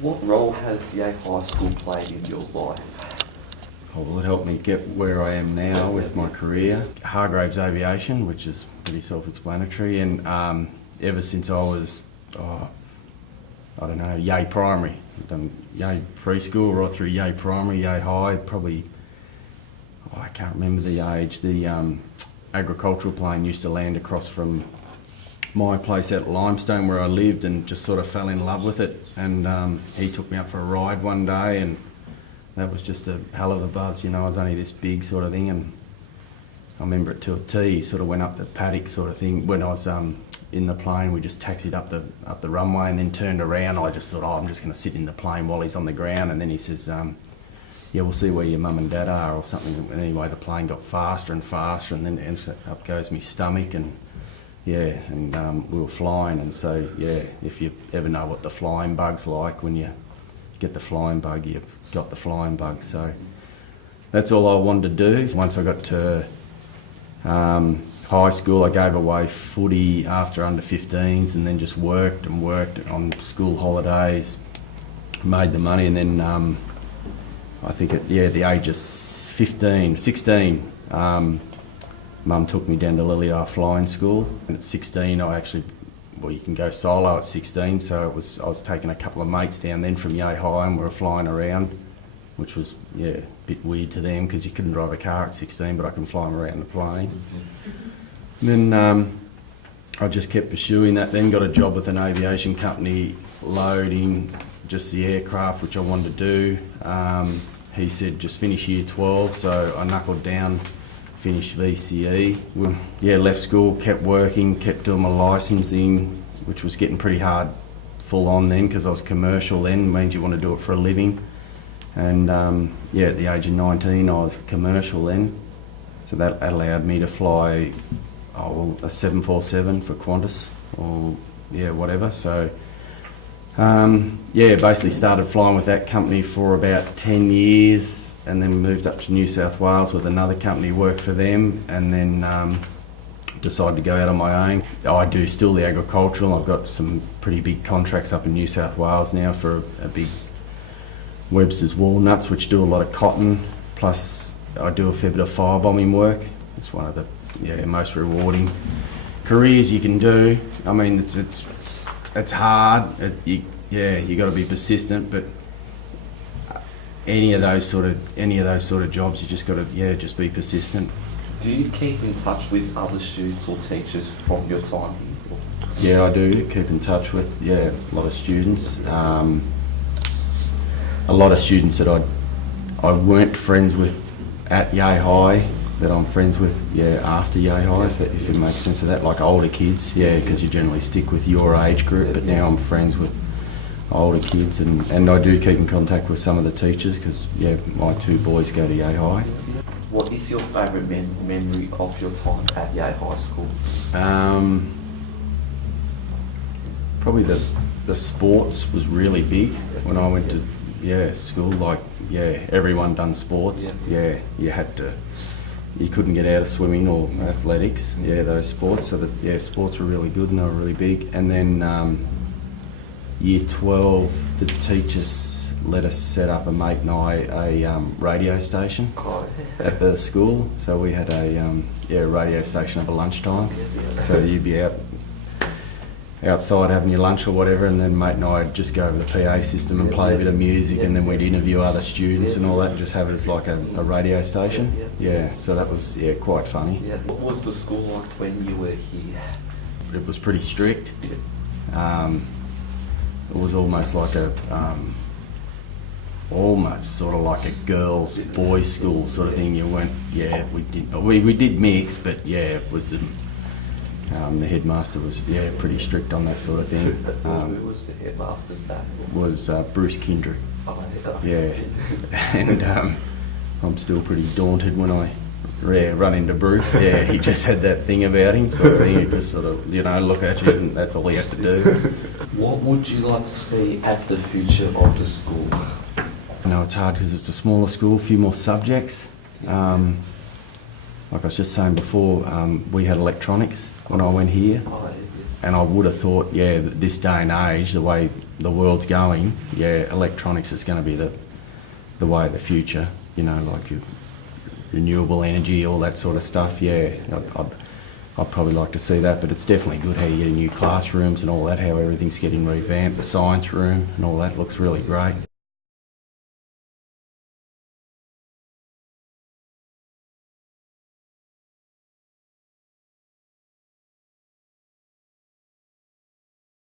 What role has Yale High School played in your life? Oh, well, it helped me get where I am now with my career. Hargreaves Aviation, which is pretty self-explanatory, and ever since I was, Yale Primary. I've done Yale Preschool right through Yale Primary, Yale High, probably, I can't remember the age. The agricultural plane used to land across from my place out at Limestone where I lived, and just sort of fell in love with it. And he took me up for a ride one day, and that was just a hell of a buzz. You know, I was only this big sort of thing, and I remember it to a T. Sort of went up the paddock sort of thing. When I was in the plane, we just taxied up the runway and then turned around. I just thought, I'm just going to sit in the plane while he's on the ground. And then he says, yeah, we'll see where your mum and dad are or something. And anyway, the plane got faster and faster, and then up goes my stomach, and yeah, and we were flying. And so, yeah, if you ever know what the flying bug's like, when you get the flying bug, you've got the flying bug. So that's all I wanted to do. Once I got to high school, I gave away footy after under 15s, and then just worked on school holidays, made the money, and then I think at the age of 16, Mum took me down to Lilydale Flying School, and at 16 you can go solo at 16, so I was taking a couple of mates down then from Yale High, and we were flying around, which was a bit weird to them because you couldn't drive a car at 16, but I can fly them around the plane. And then I just kept pursuing that, then got a job with an aviation company loading just the aircraft, which I wanted to do. He said just finish year 12, so I knuckled down, finished VCE. Left school, kept working, kept doing my licensing, which was getting pretty hard full on then because I was commercial then, means you want to do it for a living. And at the age of 19 I was commercial then, so that allowed me to fly a 747 for Qantas or whatever. So basically started flying with that company for about 10 years, and then moved up to New South Wales with another company, worked for them, and then decided to go out on my own. I do still the agricultural. I've got some pretty big contracts up in New South Wales now for a big Webster's Walnuts, which do a lot of cotton, plus I do a fair bit of firebombing work. It's one of the most rewarding careers you can do. I mean, it's hard. You got to be persistent, but any of those sort of jobs, you just got to just be persistent. Do you keep in touch with other students or teachers from your time here? Yeah, I do keep in touch with a lot of students. A lot of students that I weren't friends with at Yale High, that I'm friends with after Yale High, if it makes sense of that, like older kids, because you generally stick with your age group, but now I'm friends with older kids, and I do keep in contact with some of the teachers because my two boys go to Yale High. What is your favourite memory of your time at Yale High School? Probably the sports was really big when I went to school. Like everyone done sports. You had to. You couldn't get out of swimming or athletics. Those sports. So sports were really good and they were really big. And then year 12, the teachers let us set up, a mate and I, a radio station at the school. So we had a radio station over lunchtime. So you'd be outside having your lunch or whatever, and then mate and I would just go over the PA system and play a bit of music, and then we'd interview other students and all that, and just have it as like a radio station. So that was quite funny. What was the school like when you were here? It was pretty strict. It was almost like almost sort of like a girls' boys' school sort of thing. You weren't. We did mix, but it was. The headmaster was pretty strict on that sort of thing. Who was the headmaster's dad? Was Bruce Kendrick. And I'm still pretty daunted when I run into Bruce. He just had that thing about him, sort of thing. He just sort of look at you, and that's all he had to do. What would you like to see at the future of the school? It's hard because it's a smaller school, a few more subjects. Like I was just saying before, we had electronics when I went here, and I would have thought, that this day and age, the way the world's going, yeah, electronics is going to be the way of the future. You know, like your renewable energy, all that sort of stuff. Yeah, I'd probably like to see that, but it's definitely good how you're getting new classrooms and all that, how everything's getting revamped. The science room and all that looks really great.